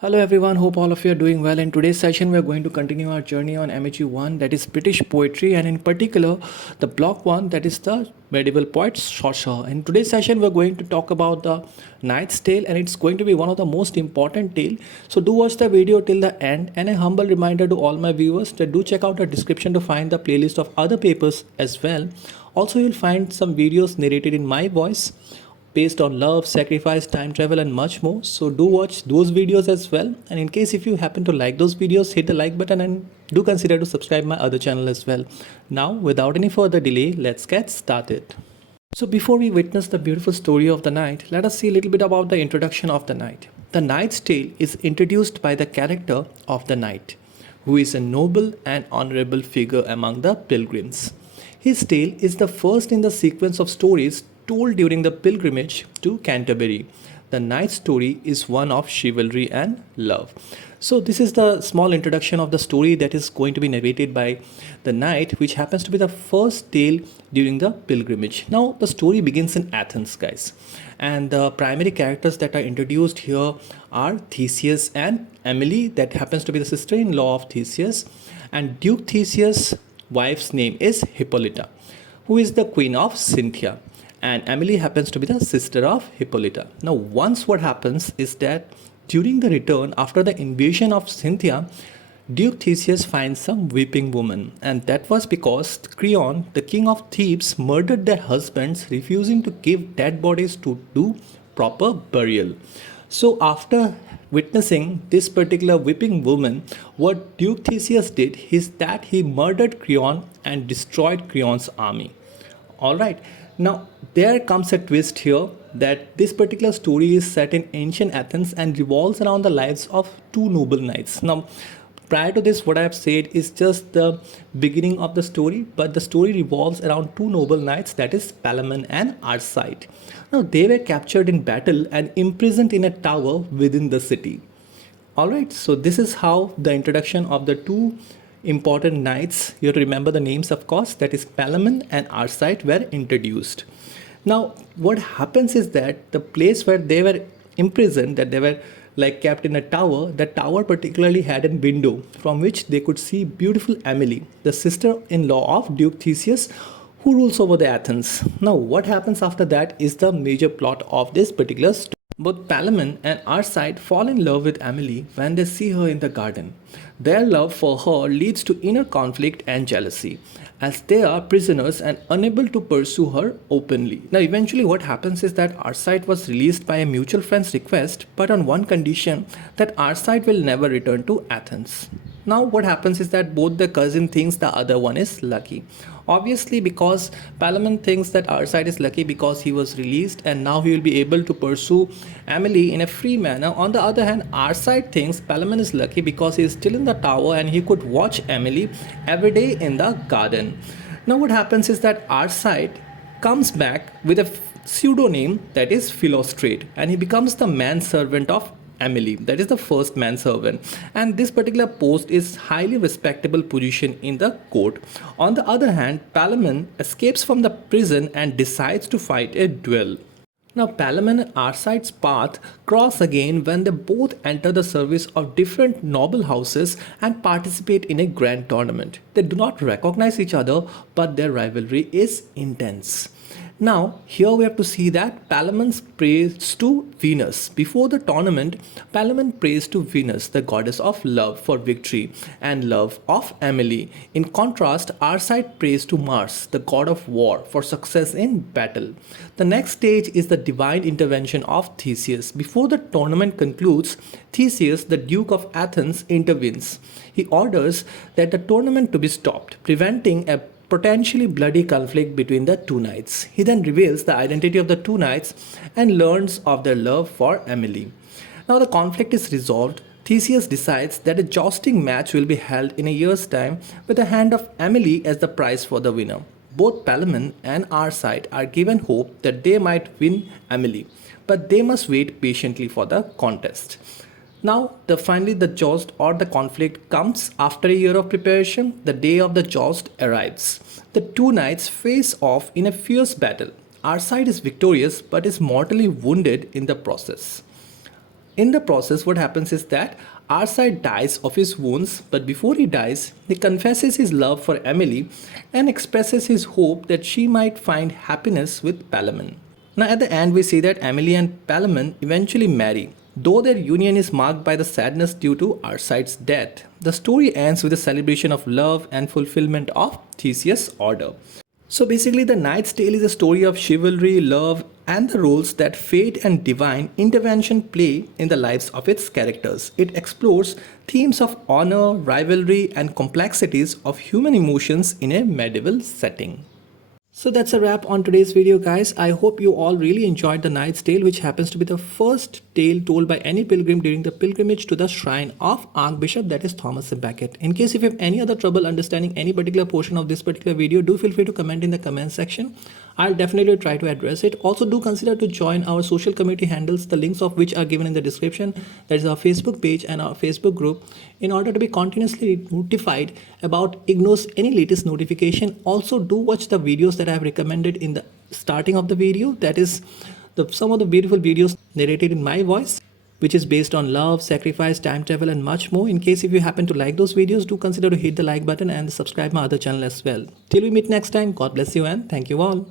Hello everyone, hope all of you are doing well. In today's session, we are going to continue our journey on MHE1, that is British poetry, and in particular, the block one, that is the medieval poet Chaucer. In today's session, we're going to talk about the Knight's Tale, and it's going to be one of the most important tale. So do watch the video till the end, and a humble reminder to all my viewers that do check out the description to find the playlist of other papers as well. Also, you'll find some videos narrated in my voice based on love, sacrifice, time travel, and much more. So do watch those videos as well. And in case if you happen to like those videos, hit the like button and do consider to subscribe my other channel as well. Now, without any further delay, let's get started. So before we witness the beautiful story of the knight, let us see a little bit about the introduction of the knight. The knight's tale is introduced by the character of the knight, who is a noble and honorable figure among the pilgrims. His tale is the first in the sequence of stories told during the pilgrimage to Canterbury. The knight's story is one of chivalry and love. So this is the small introduction of the story that is going to be narrated by the knight, which happens to be the first tale during the pilgrimage. Now the story begins in Athens, guys. And the primary characters that are introduced here are Theseus and Emily, that happens to be the sister-in-law of Theseus. And Duke Theseus' wife's name is Hippolyta, who is the queen of Cynthia, and Emily happens to be the sister of Hippolyta. Now, once what happens is that during the return after the invasion of Cynthia, Duke Theseus finds some weeping woman, and that was because Creon, the king of Thebes, murdered their husbands, refusing to give dead bodies to do proper burial. So, after witnessing this particular weeping woman, what Duke Theseus did is that he murdered Creon and destroyed Creon's army. All right. Now, there comes a twist here that this particular story is set in ancient Athens and revolves around the lives of two noble knights. Now, prior to this, what I have said is just the beginning of the story, but the story revolves around two noble knights, that is Palamon and Arcite. Now, they were captured in battle and imprisoned in a tower within the city. Alright, so this is how the introduction of the two important knights, you have to remember the names of course, that is Palamon and Arcite, were introduced. Now what happens is that the place where they were imprisoned, that they were like kept in a tower, the tower particularly had a window from which they could see beautiful Emily, the sister-in-law of Duke Theseus, who rules over the Athens. Now what happens after that is the major plot of this particular story. Both Palamon and Arcite fall in love with Emily when they see her in the garden. Their love for her leads to inner conflict and jealousy, as they are prisoners and unable to pursue her openly. Now, eventually, what happens is that Arcite was released by a mutual friend's request, but on one condition, that Arcite will never return to Athens. Now, what happens is that both the cousin thinks the other one is lucky. Obviously, because Palamon thinks that Arcite is lucky because he was released and now he will be able to pursue Emily in a free manner. On the other hand, Arcite thinks Palamon is lucky because he is still in the tower and he could watch Emily every day in the garden. Now, what happens is that Arcite comes back with a pseudonym, that is Philostrate, and he becomes the manservant of Emily, that is the first manservant, and this particular post is highly respectable position in the court. On the other hand, Palamon escapes from the prison and decides to fight a duel. Now, Palamon and Arcite's path cross again when they both enter the service of different noble houses and participate in a grand tournament. They do not recognize each other, but their rivalry is intense. Now, here we have to see that Palamon prays to Venus. Before the tournament, Palamon prays to Venus, the goddess of love, for victory and love of Emily. In contrast, Arcite prays to Mars, the god of war, for success in battle. The next stage is the divine intervention of Theseus. Before the tournament concludes, Theseus, the Duke of Athens, intervenes. He orders that the tournament to be stopped, preventing a potentially bloody conflict between the two knights. He then reveals the identity of the two knights and learns of their love for Emily. Now the conflict is resolved. Theseus decides that a jousting match will be held in a year's time with the hand of Emily as the prize for the winner. Both Palamon and Arcite are given hope that they might win Emily, but they must wait patiently for the contest. Now, finally the joust or the conflict comes after a year of preparation. The day of the joust arrives. The two knights face off in a fierce battle. Arcite is victorious but is mortally wounded in the process. In the process, what happens is that Arcite dies of his wounds, but before he dies, he confesses his love for Emily and expresses his hope that she might find happiness with Palamon. Now, at the end, we see that Emily and Palamon eventually marry. Though their union is marked by the sadness due to Arcite's death, the story ends with a celebration of love and fulfillment of Theseus' order. So basically, The Knight's Tale is a story of chivalry, love, and the roles that fate and divine intervention play in the lives of its characters. It explores themes of honor, rivalry, and complexities of human emotions in a medieval setting. So that's a wrap on today's video, guys. I hope you all really enjoyed The Knight's Tale, which happens to be the first tale told by any pilgrim during the pilgrimage to the shrine of Archbishop, that is Thomas Becket. In case if you have any other trouble understanding any particular portion of this particular video, do feel free to comment in the comment section. I'll definitely try to address it. Also, do consider to join our social community handles, the links of which are given in the description. That is our Facebook page and our Facebook group, in order to be continuously notified about IGNOU's any latest notification. Also, do watch the videos that I have recommended in the starting of the video. That is some of the beautiful videos narrated in my voice, which is based on love, sacrifice, time travel, and much more. In case if you happen to like those videos, do consider to hit the like button and subscribe my other channel as well. Till we meet next time, God bless you and thank you all.